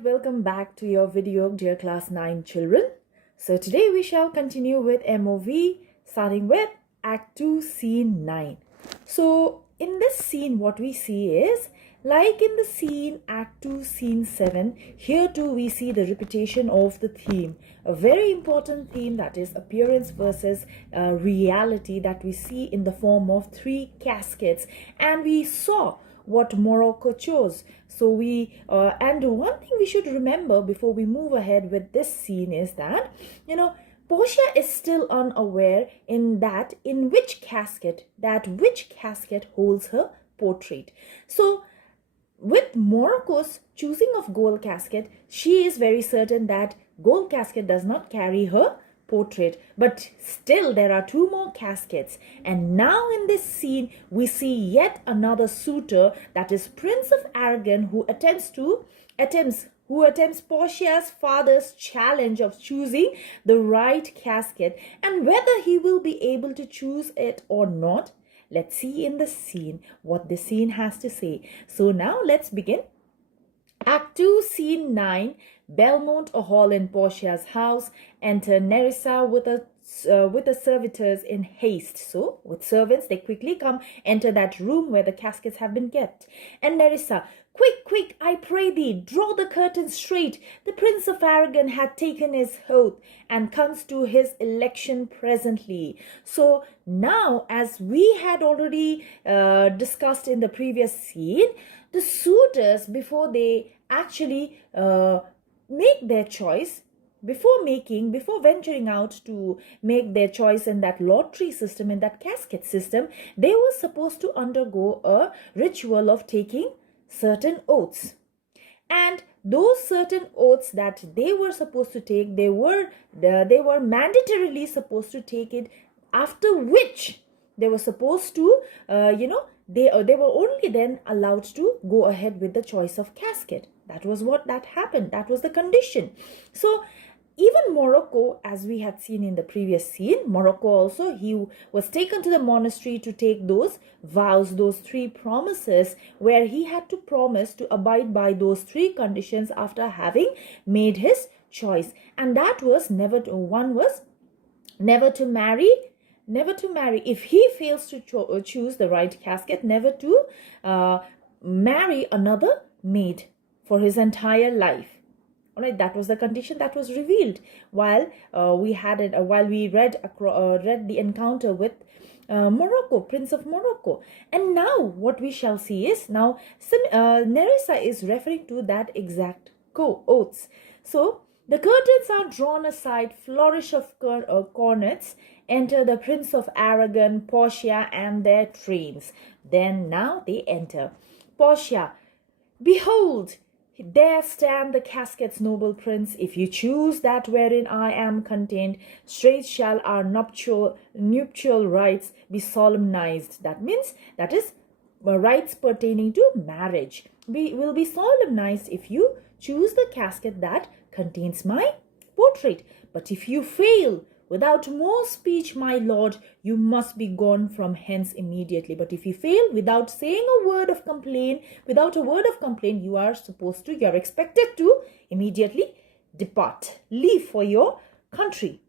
and welcome back to your video, dear class 9 children. So today we shall continue with MOV, starting with Act 2, Scene 9. So in this scene, what we see is, like in the scene Act 2, Scene 7, here too we see the repetition of the theme. A very important theme, that is appearance versus reality, that we see in the form of 3 caskets. And we saw what Morocco chose. So and one thing we should remember before we move ahead with this scene is that, Portia is still unaware in which casket holds her portrait. So with Morocco's choosing of gold casket, she is very certain that gold casket does not carry her portrait, but still there are 2 more caskets. And now in this scene we see yet another suitor, that is Prince of Aragon, who attempts Portia's father's challenge of choosing the right casket, and whether he will be able to choose it or not, let's see in the scene what the scene has to say. So now let's begin. Act 2, Scene 9. Belmont, a hall in Portia's house. Enter Nerissa with the servitors in haste. So with servants, they quickly enter that room where the caskets have been kept. And Nerissa, quick, I pray thee, draw the curtain straight. The Prince of Aragon had taken his oath and comes to his election presently. So now, as we had already discussed in the previous scene, the suitors, before they actually make their choice, before venturing out to make their choice in that lottery system, in that casket system, they were supposed to undergo a ritual of taking certain oaths. And those certain oaths that they were supposed to take, they were mandatorily supposed to take it, after which they were supposed to they were only then allowed to go ahead with the choice of casket. That was what happened. That was the condition. So even Morocco, as we had seen in the previous scene, Morocco also, he was taken to the monastery to take those vows, those 3 promises, where he had to promise to abide by those 3 conditions after having made his choice. And that was never to marry. If he fails to choose the right casket, never to marry another maid for his entire life. All right, that was the condition that was revealed while we read the encounter with Morocco, Prince of Morocco. And now what we shall see is, now Nerissa is referring to that exact oaths. So the curtains are drawn aside, flourish of cornets, enter the Prince of Aragon, Portia, and their trains. Then now they enter. Portia, behold, there stand the caskets, noble prince. If you choose that wherein I am contained, straight shall our nuptial rights be solemnized. That means, that is rights pertaining to marriage will be solemnized if you choose the casket that contains my portrait. But if you fail, without more speech, my lord, you must be gone from hence immediately. But if you fail without saying a word of complaint, you are expected to immediately depart, leave for your country.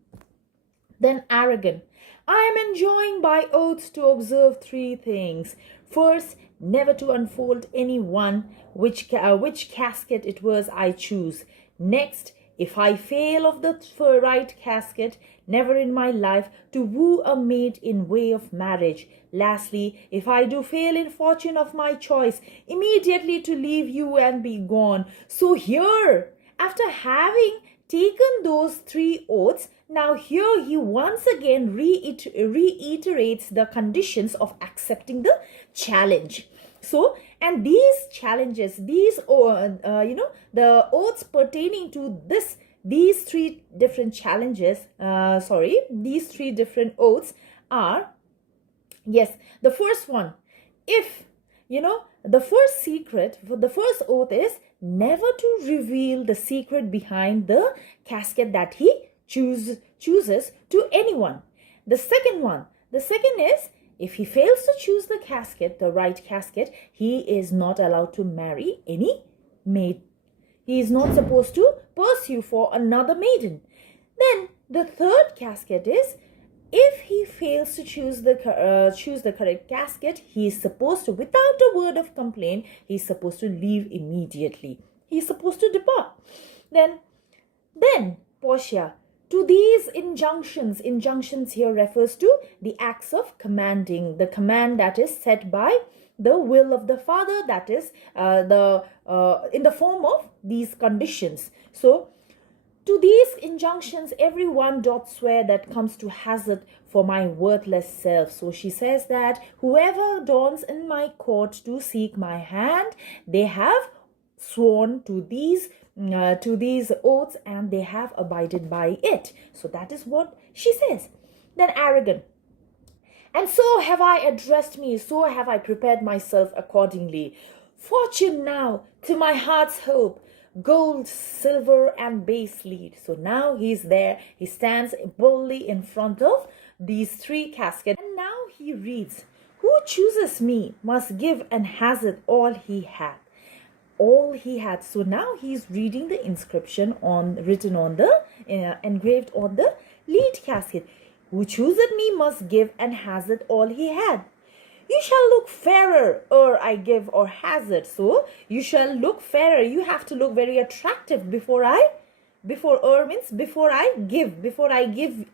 Then Aragon, I am enjoined by oaths to observe 3 things. First, never to unfold any one, which casket it was I choose. Next, if I fail of the right casket, never in my life to woo a maid in way of marriage. Lastly, if I do fail in fortune of my choice, immediately to leave you and be gone. So here, after having taken those 3 oaths, now here he once again reiterates the conditions of accepting the challenge. So, and these challenges, the oaths pertaining to these 3 different challenges, these 3 different oaths are, yes, the first one, the first oath is never to reveal the secret behind the casket that he chooses to anyone. The second is, if he fails to choose the right casket, he is not allowed to marry any maid. He is not supposed to pursue for another maiden. Then the third casket is, if he fails to choose the correct casket, he is supposed to, without a word of complaint, he is supposed to leave immediately. He is supposed to depart. Then Portia, to these injunctions here refers to the acts of commanding, the command that is set by the will of the father, that is in the form of these conditions. So to these injunctions, everyone doth swear that comes to hazard for my worthless self. So she says that whoever dawns in my court to seek my hand, they have sworn to these oaths, and they have abided by it. So that is what she says. Then arrogant. And so have I addressed me, so have I prepared myself accordingly. Fortune now to my heart's hope, gold, silver, and base lead. So now he's there. He stands boldly in front of these three caskets. And now he reads, who chooses me must give and hazard all he hath. All he had. So now he's reading the inscription written on the engraved on the lead casket. Who chooseth me must give and hazard all he had. You shall look fairer, I give or hazard. So you shall look fairer. You have to look very attractive before I give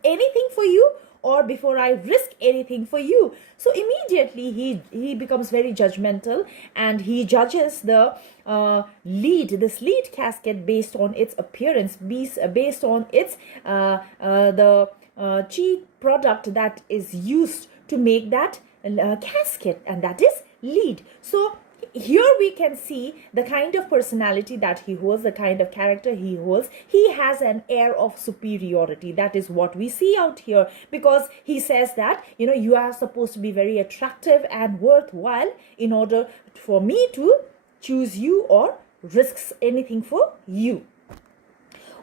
anything for you, or before I risk anything for you. So immediately he becomes very judgmental, and he judges the this lead casket based on its appearance, based on its the cheap product that is used to make that casket, and that is lead. So here we can see the kind of personality that he holds, the kind of character he holds. He has an air of superiority. That is what we see out here, because he says that, you are supposed to be very attractive and worthwhile in order for me to choose you or risks anything for you.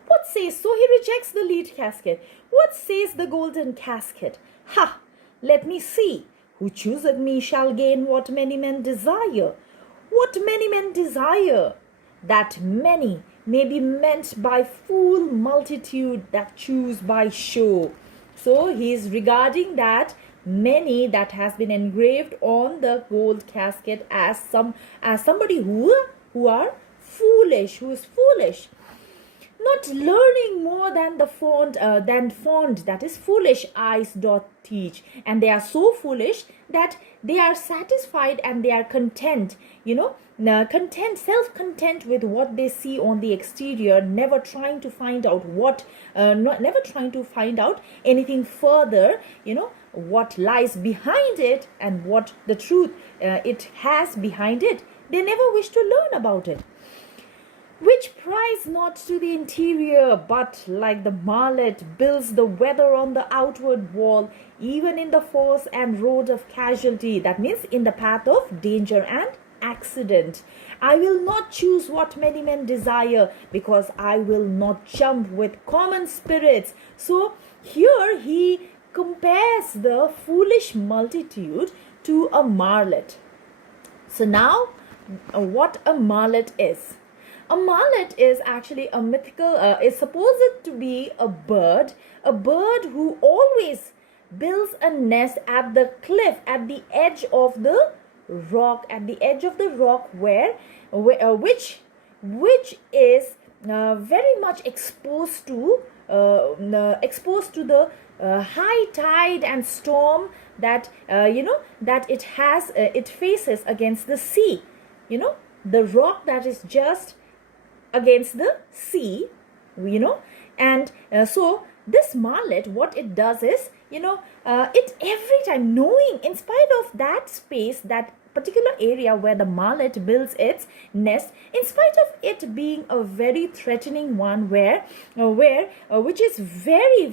What says? So he rejects the lead casket. What says the golden casket? Ha! Let me see. Who chooseth me shall gain what many men desire. What many men desire? That many may be meant by full multitude that choose by show. So he is regarding that many that has been engraved on the gold casket as somebody who is foolish, not learning more than the fond, that is foolish eyes doth teach. And they are so foolish that they are satisfied and they are content, self-content with what they see on the exterior, never trying to find out never trying to find out anything further, what lies behind it and what the truth it has behind it. They never wish to learn about it. Which prize not to the interior, but like the marlet builds the weather on the outward wall, even in the force and road of casualty. That means in the path of danger and accident. I will not choose what many men desire, because I will not jump with common spirits. So here he compares the foolish multitude to a marlet. So now what a marlet is. A marlet is actually a mythical, is supposed to be a bird who always builds a nest at the cliff, at the edge of the rock, which is very much exposed to the high tide and storm that that it faces against the sea. The rock that is just against the sea, and so this marlet, what it does is, it every time, knowing, in spite of that space, that particular area where the marlet builds its nest, in spite of it being a very threatening one, which is very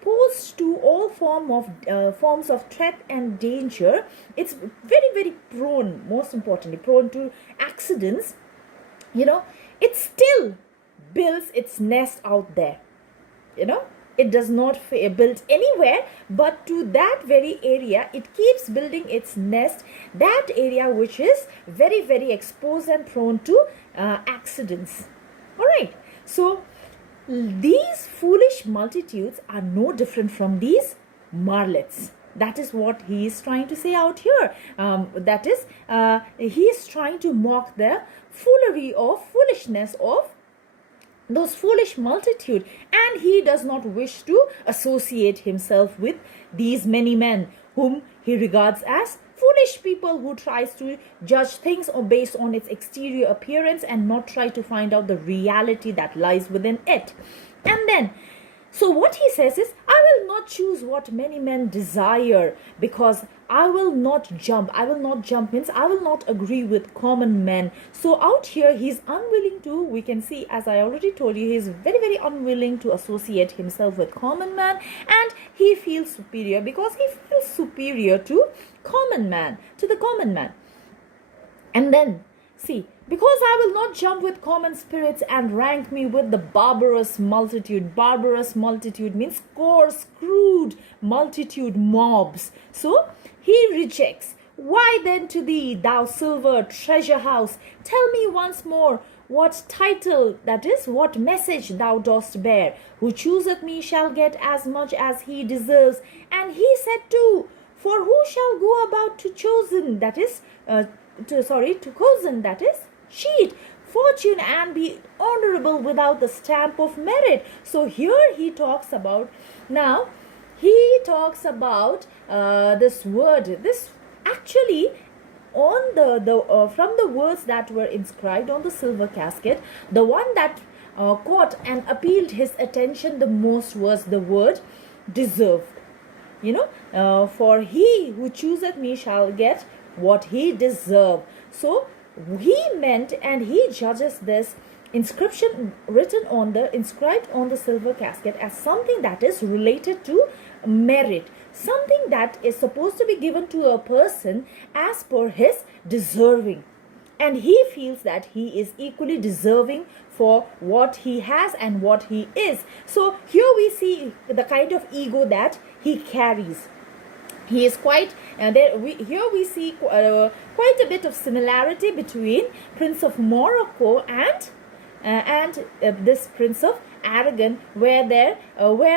posed to all forms of threat and danger. It's very prone, most importantly prone to accidents. It still builds its nest out there. it does not build anywhere, but to that very area it keeps building its nest, that area which is very, very exposed and prone to accidents. All right, so these foolish multitudes are no different from these marlets. That is what he is trying to say out here. That is, he is trying to mock the foolishness of those foolish multitude, and he does not wish to associate himself with these many men whom he regards as foolish people, who tries to judge things based on its exterior appearance and not try to find out the reality that lies within it. And then, so what he says is, I will not choose what many men desire, because I will not jump. I will not jump means I will not agree with common men. So out here he's unwilling to, we can see, as I already told you, he's very, very unwilling to associate himself with common man, and he feels superior because he feels superior to common man, to the common man. And then, see, because I will not jump with common spirits and rank me with the barbarous multitude. Barbarous multitude means coarse, crude multitude, mobs. So he rejects. Why then to thee, thou silver treasure house? Tell me once more what title, that is, what message thou dost bear. Who chooseth me shall get as much as he deserves. And he said too, for who shall go about to chosen, that is, to cozen, that is, cheat fortune and be honorable without the stamp of merit. So here he talks about, now he talks about this word, this actually on the from the words that were inscribed on the silver casket, the one that caught and appealed his attention the most was the word deserved. For he who chooseth me shall get what he deserved. So he meant, and he judges this inscription inscribed on the silver casket as something that is related to merit, something that is supposed to be given to a person as per his deserving. And he feels that he is equally deserving for what he has and what he is. So here we see the kind of ego that he carries. He is quite, here we see quite a bit of similarity between Prince of Morocco and this Prince of Aragon, where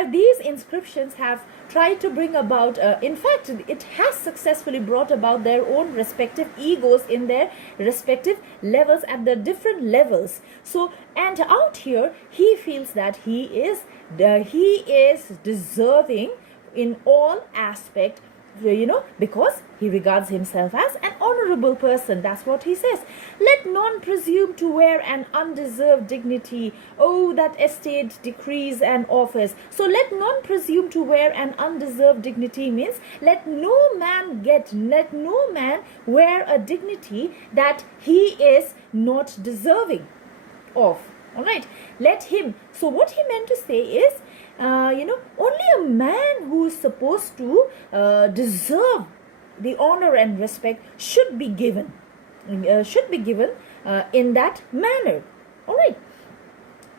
these inscriptions have tried to bring about, in fact, it has successfully brought about their own respective egos in their respective levels at the different levels. So, and out here, he feels that he is deserving in all aspects, because he regards himself as an honorable person. That's what he says. Let none presume to wear an undeserved dignity. Oh, that estate, decrees, and office. So let none presume to wear an undeserved dignity means let no man wear a dignity that he is not deserving of. All right, let him. So what he meant to say is, only a man who is supposed to deserve the honor and respect should be given in that manner. All right,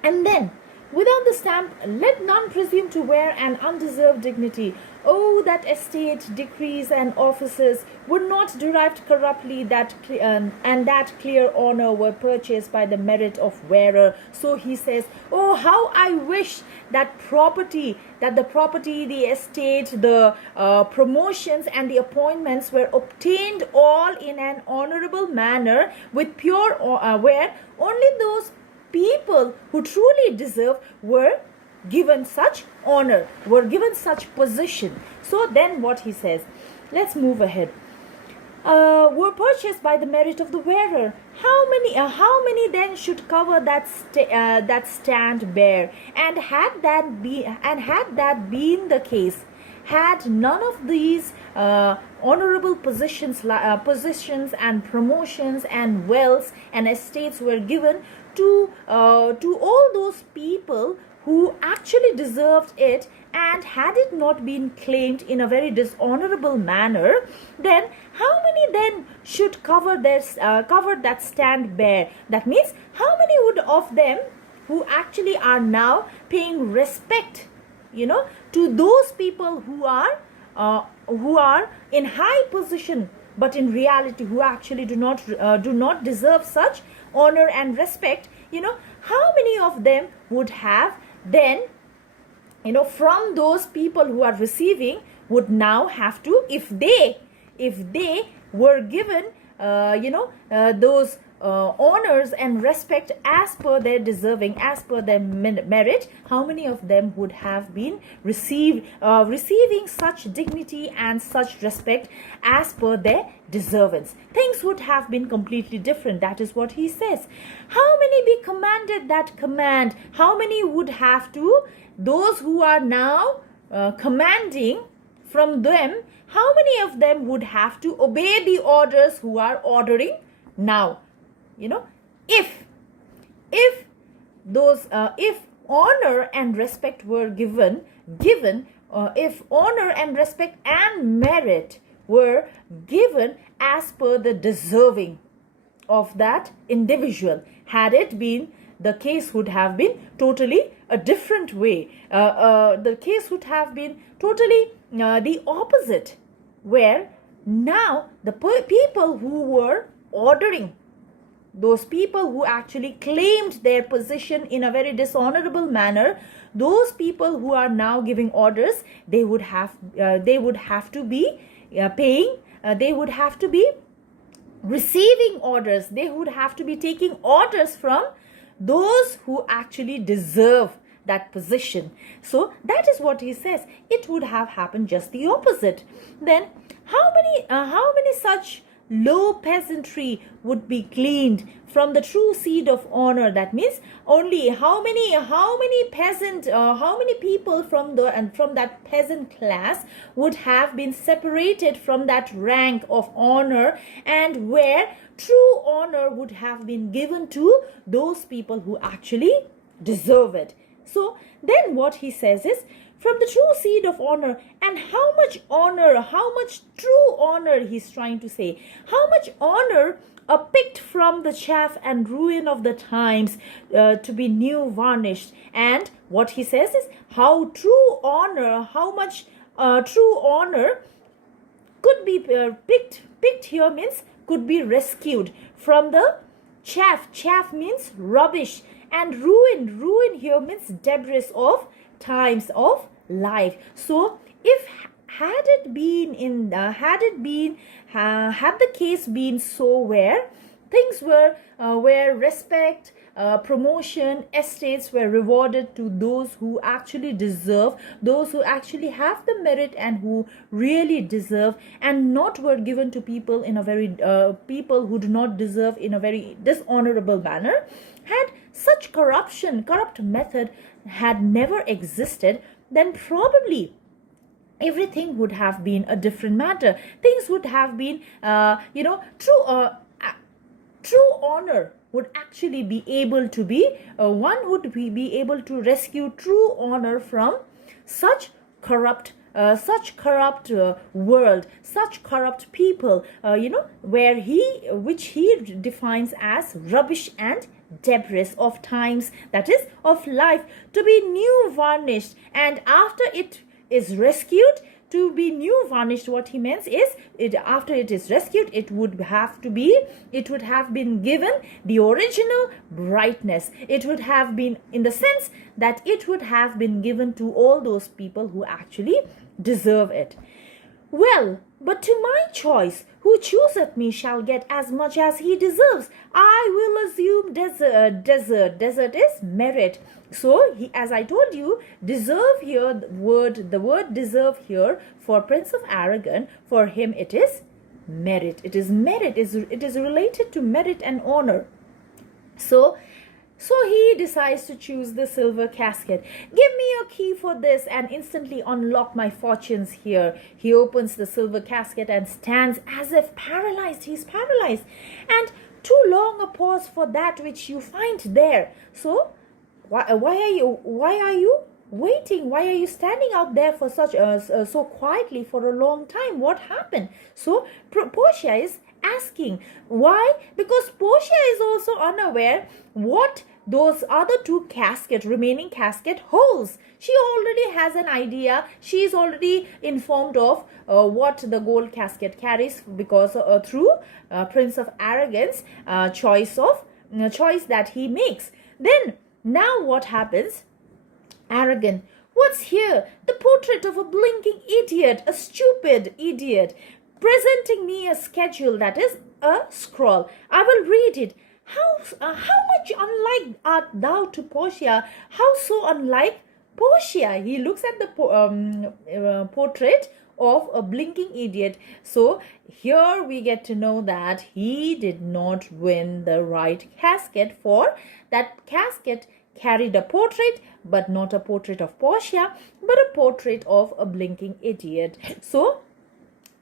and then without the stamp, let none presume to wear an undeserved dignity. Oh, that estate, decrees, and offices were not derived corruptly, and that clear honor were purchased by the merit of wearer. So he says, oh, how I wish that the property, the estate, the promotions, and the appointments were obtained all in an honorable manner with pure, where only those people who truly deserve were given such honor, were given such position. So then what he says, let's move ahead. Were purchased by the merit of the wearer. How many then should cover that stand bare? And had that been the case, had none of these honorable positions and promotions and wealths and estates were given to all those people who actually deserved it, and had it not been claimed in a very dishonorable manner, then how many then should cover that stand bare? That means how many would of them who actually are now paying respect, to those people who are in high position, but in reality who actually do not deserve such honor and respect, how many of them would have then, from those people who are receiving, would now have to, if they were given those honors and respect as per their deserving, as per their merit, how many of them would have been receiving such dignity and such respect as per their deservance? Things would have been completely different. That is what he says. How many be commanded that command? How many would have to, those who are now commanding from them, how many of them would have to obey the orders who are ordering now? If honor and respect were given, if honor and respect and merit were given as per the deserving of that individual, had it been, the case would have been totally a different way. The case would have been totally the opposite, where now the people who were ordering, those people who actually claimed their position in a very dishonorable manner, those people who are now giving orders, they would have to be paying, they would have to be receiving orders, they would have to be taking orders from those who actually deserve that position. So that is what he says. It would have happened just the opposite. Then how many such low peasantry would be cleaned from the true seed of honor? That means only how many people from that peasant class would have been separated from that rank of honor, and where true honor would have been given to those people who actually deserve it. So then what he says is, from the true seed of honor. And how much honor, how much true honor he's trying to say, how much honor picked from the chaff and ruin of the times to be new varnished. And what he says is, how true honor, how much true honor could be picked here means could be rescued from the chaff. Chaff means rubbish, and ruin here means debris of times of life. So if had the case been so, where things were where respect, promotion, estates were rewarded to those who actually deserve, those who actually have the merit and who really deserve, and not were given to people in a very people who do not deserve in a very dishonorable manner, had such corrupt method had never existed, then probably everything would have been a different matter. Things would have been true honor would actually be able to be one would be able to rescue true honor from such corrupt world, such corrupt people, which he defines as rubbish and debris of times, that is of life, to be new varnished. And after it is rescued, to be new varnished, what he means is, after it is rescued, it would have been given the original brightness. It would have been, in the sense that it would have been given to all those people who actually deserve it. Well, but to my choice, who chooseth me shall get as much as he deserves. I will assume desert is merit. So as I told you, deserve here, the word deserve here for Prince of Aragon, for him it is merit. It is merit. It is related to merit and honor. So he decides to choose the silver casket. Give me your key for this and instantly unlock my fortunes here. He opens the silver casket and stands as if paralyzed. He's paralyzed. And too long a pause for that which you find there. So why are you waiting? Why are you standing out there for such so quietly for a long time? What happened? So Portia is asking why, because Portia is also unaware what those other two remaining casket holds. She already has an idea. She is already informed of what the gold casket carries, because through Prince of Arrogance choice that he makes. Then now what happens? Arrogant. What's here? The portrait of a blinking idiot, a stupid idiot, presenting me a schedule, that is a scroll. I will read it. How much unlike art thou to Portia? How so unlike Portia? He looks at the portrait of a blinking idiot. So here we get to know that he did not win the right casket, for that casket carried a portrait, but not a portrait of Portia, but a portrait of a blinking idiot. So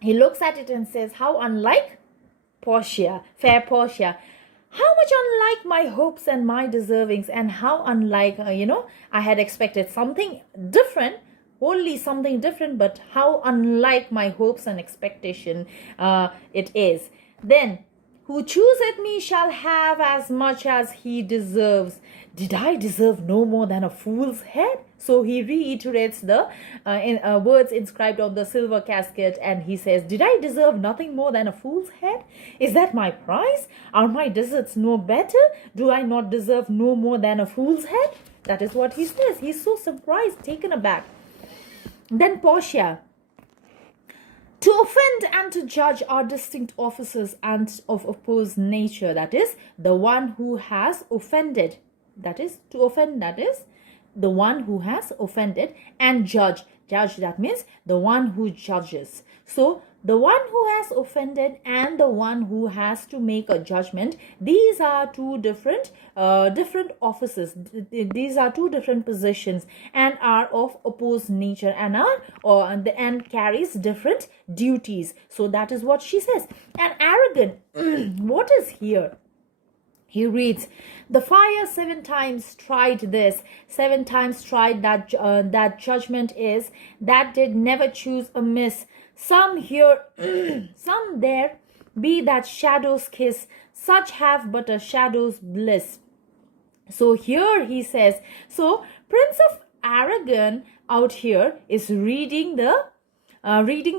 he looks at it and says, how unlike Portia, fair Portia. How much unlike my hopes and my deservings, and how unlike, I had expected something different, wholly something different, but how unlike my hopes and expectation it is. Then, who chooseth me shall have as much as he deserves. Did I deserve no more than a fool's head? So he reiterates the words inscribed on the silver casket, and he says, did I deserve nothing more than a fool's head? Is that my price? Are my deserts no better? Do I not deserve no more than a fool's head? That is what he says. He's so surprised, taken aback. Then Portia. To offend and to judge are distinct offices and of opposed nature. That is, the one who has offended. That is, to offend, that is, the one who has offended, and judge. Judge, that means the one who judges. So, the one who has offended and the one who has to make a judgment, these are two different offices. These are two different positions and are of opposed nature, and and carries different duties. So that is what she says. And arrogant, what is here? He reads, the fire 7 times tried this, 7 times tried that. That judgment is, that did never choose amiss. Some here, some there, be that shadow's kiss, such have but a shadow's bliss. So here he says, so Prince of Aragon out here is reading the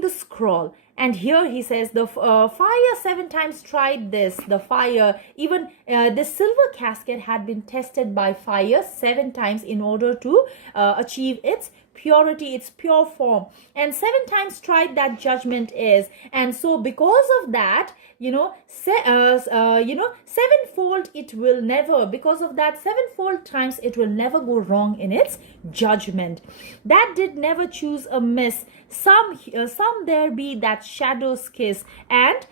scroll. And here he says, the fire 7 times tried this. The fire, even the silver casket had been tested by fire 7 times in order to achieve its purity, its pure form. And 7 times tried that judgment is. And so because of that, sevenfold it will never, because of that 7-fold times it will never go wrong in its judgment. That did never choose amiss. Some there be that shadow's kiss. And,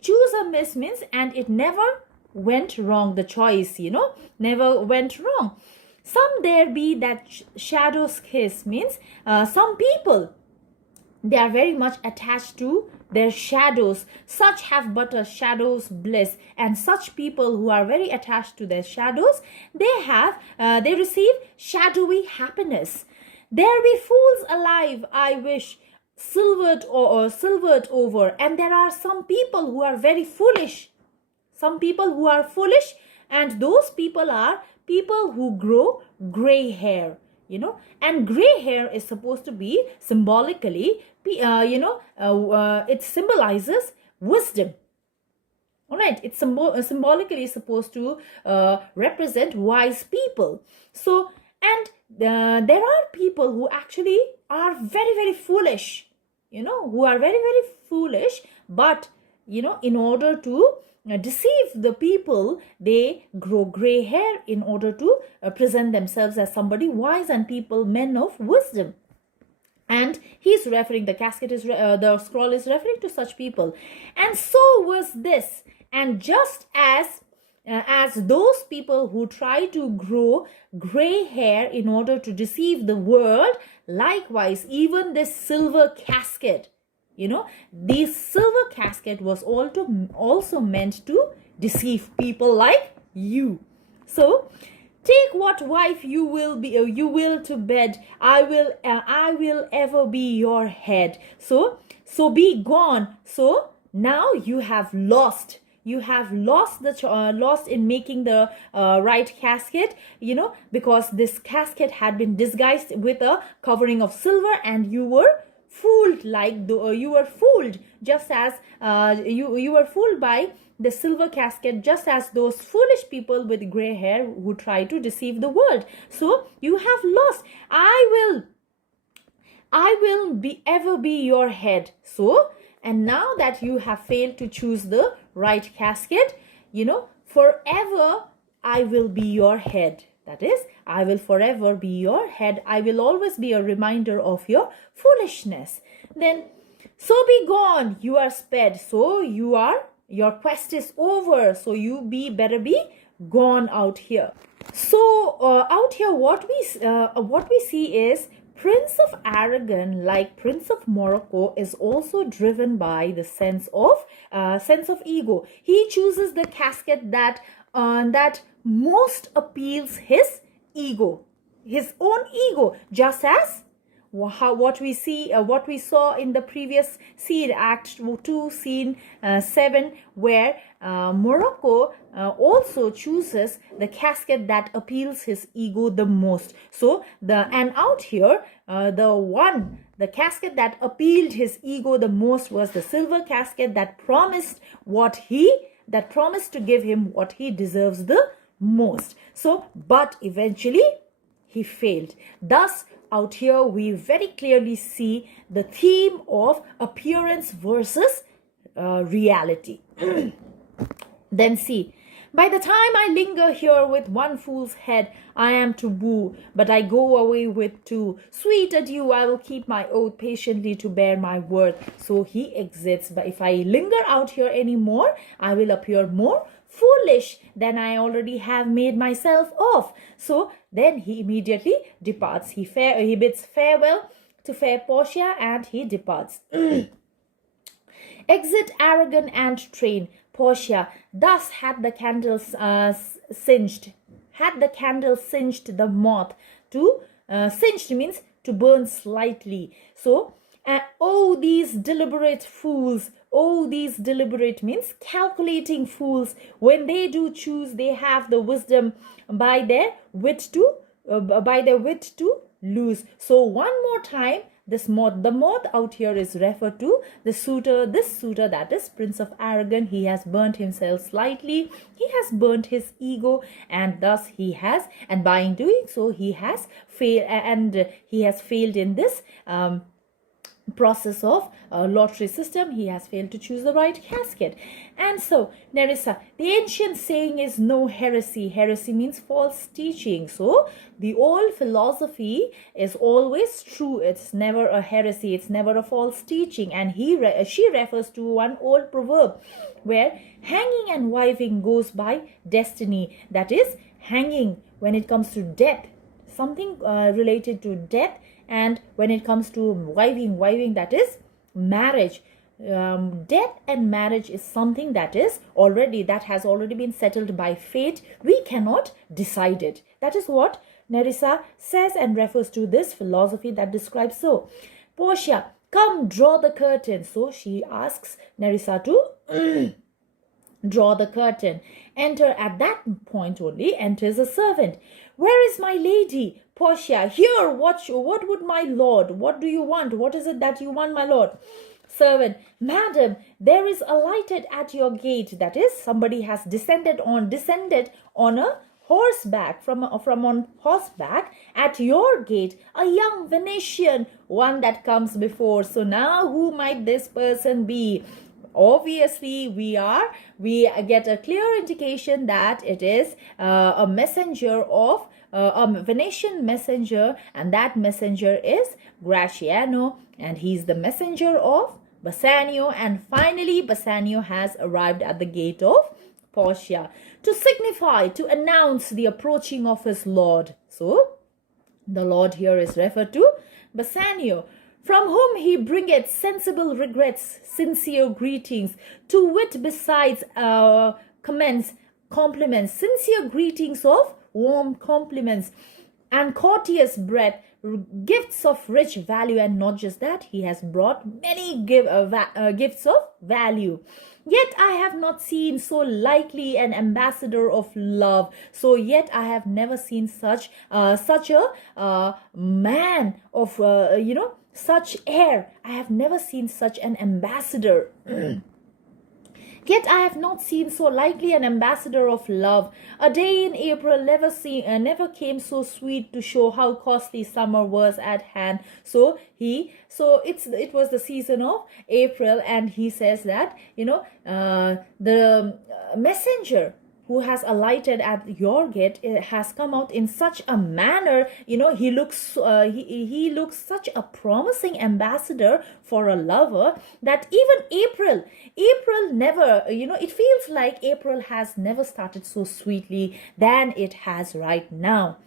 choose amiss means, and it never went wrong. The choice, never went wrong. Some there be that shadow's kiss means some people, they are very much attached to their shadows. Such have but a shadow's bliss. And such people who are very attached to their shadows, they receive shadowy happiness. There be fools alive, I wish, silvered over. And there are some people who are very foolish. Some people who are foolish, and those people are people who grow gray hair, and gray hair is supposed to be symbolically, it symbolizes wisdom. All right, it's symbolically supposed to represent wise people. So, and there are people who actually are very, very foolish, who are very, very foolish, but, in order to deceive the people, they grow gray hair in order to present themselves as somebody wise and men of wisdom. And he's referring, the scroll is referring to such people. And so was this. And just as those people who try to grow gray hair in order to deceive the world, likewise, even this silver casket, this silver casket was also meant to deceive people like you. So, take what wife you will to bed. I will ever be your head. So be gone. So now you have lost. you have lost lost in making the right casket, because this casket had been disguised with a covering of silver, and you were fooled you were fooled just as you were fooled by the silver casket, just as those foolish people with gray hair who try to deceive the world. So you have lost. I will ever be your head. So, and now that you have failed to choose the right casket, forever I will be your head. That is, I will forever be your head. I will always be a reminder of your foolishness. Then, so be gone, you are sped. So your quest is over. So you better be gone out here. So out here, what we see is Prince of Aragon, like Prince of Morocco, is also driven by the sense of ego. He chooses the casket that most appeals his ego, his own ego, just as what we saw in the previous scene, Act 2, Scene 7, where Morocco also chooses the casket that appeals his ego the most. So out here, the casket that appealed his ego the most was the silver casket that promised to give him what he deserves the most. So, but eventually he failed. Thus, out here we very clearly see the theme of appearance versus reality. Then see, by the time I linger here with one fool's head, I am to woo, but I go away with two. Sweet adieu, I will keep my oath patiently to bear my word. So he exits. But if I linger out here anymore, I will appear more foolish than I already have made myself of. So then he immediately departs. He bids farewell to fair Portia and he departs. Exit Aragon and train. Portia, thus had the candles singed the moth to singed means to burn slightly. So oh, these deliberate fools. Oh, these deliberate means calculating fools. When they do choose, they have the wisdom by their wit to lose. So one more time, the moth out here is referred to this suitor, that is Prince of Aragon. He has burnt himself slightly. He has burnt his ego, and thus and by doing so, he has failed in this process of lottery system. He has failed to choose the right casket. And so, Nerissa, the ancient saying is no heresy. Heresy means false teaching. So the old philosophy is always true. It's never a heresy. It's never a false teaching. And she refers to one old proverb where hanging and wiving goes by destiny. That is, hanging when it comes to death, something related to death. And when it comes to wiving, that is marriage. Death and marriage is something that has already been settled by fate. We cannot decide it. That is what Nerissa says and refers to this philosophy that describes so. Portia, come, draw the curtain. So she asks Nerissa to draw the curtain. Enter. At that point only enters a servant. Where is my lady? Portia, here, what would my lord? What do you want? What is it that you want, my lord? Servant, madam, there is alighted at your gate. That is, somebody has descended on a horseback, from on horseback at your gate, a young Venetian, one that comes before. So now who might this person be? Obviously, we get a clear indication that it is a messenger of a Venetian messenger, and that messenger is Gratiano, and he's the messenger of Bassanio. And finally, Bassanio has arrived at the gate of Portia to signify, to announce the approaching of his lord. So the lord here is referred to Bassanio, from whom he bringeth sensible regrets, sincere greetings, to wit besides compliments, sincere greetings of warm compliments, and courteous breath, gifts of rich value, and not just that, he has brought many gifts of value. Yet I have not seen so likely an ambassador of love. So yet I have never seen such a man of such air. I have never seen such an ambassador. Yet I have not seen so likely an ambassador of love. A day in April never came so sweet to show how costly summer was at hand. So it was the season of April, and he says that the messenger who has alighted at your gate has come out in such a manner. He looks such a promising ambassador for a lover, that even April never, it feels like April has never started so sweetly than it has right now.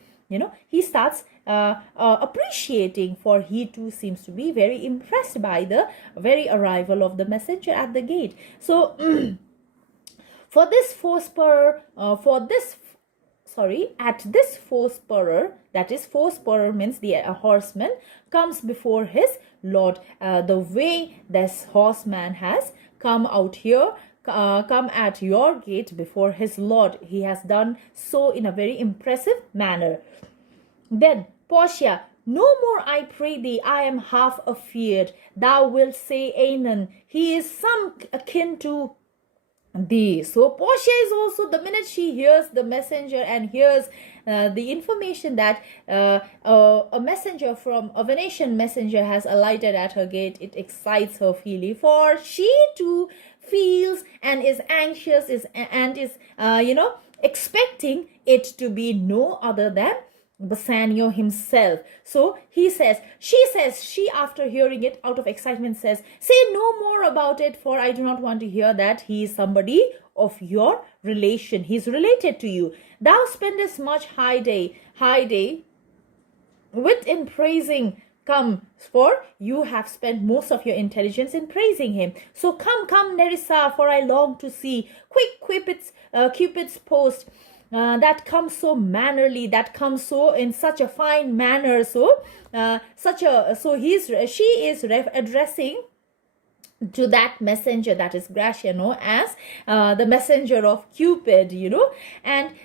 He starts appreciating, for he too seems to be very impressed by the very arrival of the messenger at the gate. So at this forespurrer, that is, forespurrer means the horseman comes before his lord. The way this horseman has come out here, come at your gate before his lord, he has done so in a very impressive manner. Then Portia, no more, I pray thee, I am half afeard. Thou wilt say, Anon, he is some akin to thee. So Portia is also, the minute she hears the messenger and hears the information that a messenger from a Venetian messenger has alighted at her gate, it excites her feeling, for she too feels and is anxious, is expecting it to be no other than Bassanio himself. So she after hearing it out of excitement says, say no more about it, for I do not want to hear that he is somebody of your relation. He is related to you. Thou spendest much high day wit in praising. Come, for you have spent most of your intelligence in praising him. So come, Nerissa, for I long to see. Quick, Cupid's post. That comes so mannerly, that comes so in such a fine manner. So she is addressing to that messenger, that is Gratiano, as the messenger of Cupid, and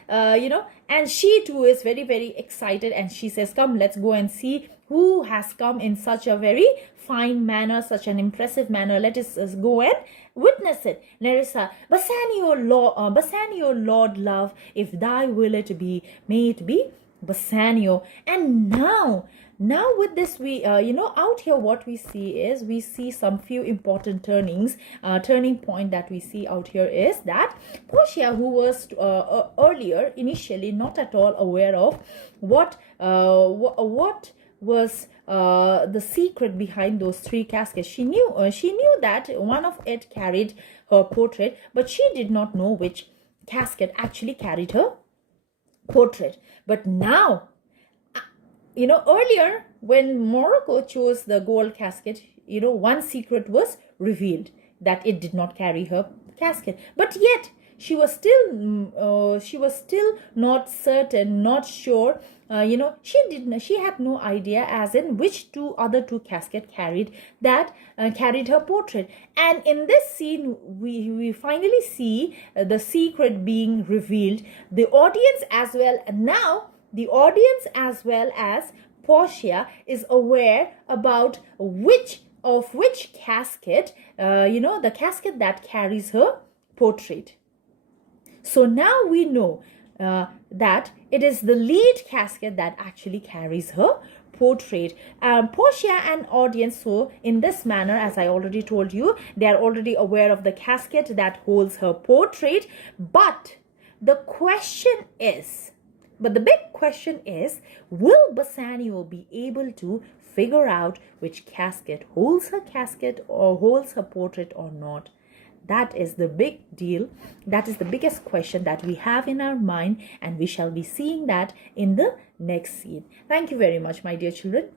she too is very, very excited, and she says, come, let's go and see who has come in such a very fine manner, such an impressive manner. Let us go and witness it. Nerissa, Bassanio, Lord love, if thy will it be, may it be Bassanio. And now with this, we out here what we see is, we see some few important turning point that we see out here is that Portia, who was earlier initially not at all aware of what was the secret behind those three caskets. She knew that one of it carried her portrait, but she did not know which casket actually carried her portrait. But now, earlier when Morocco chose the gold casket, one secret was revealed, that it did not carry her casket. But yet she was still not certain, not sure. She had no idea as in which other two caskets carried her portrait. And in this scene, we finally see the secret being revealed. The audience as well as Portia is aware about which casket, the casket that carries her portrait. So now we know that it is the lead casket that actually carries her portrait. Portia and audience, so in this manner, as I already told you, they are already aware of the casket that holds her portrait. But the big question is, will Bassanio be able to figure out which casket holds her casket or holds her portrait or not? That is the big deal. That is the biggest question that we have in our mind, and we shall be seeing that in the next scene. Thank you very much, my dear children.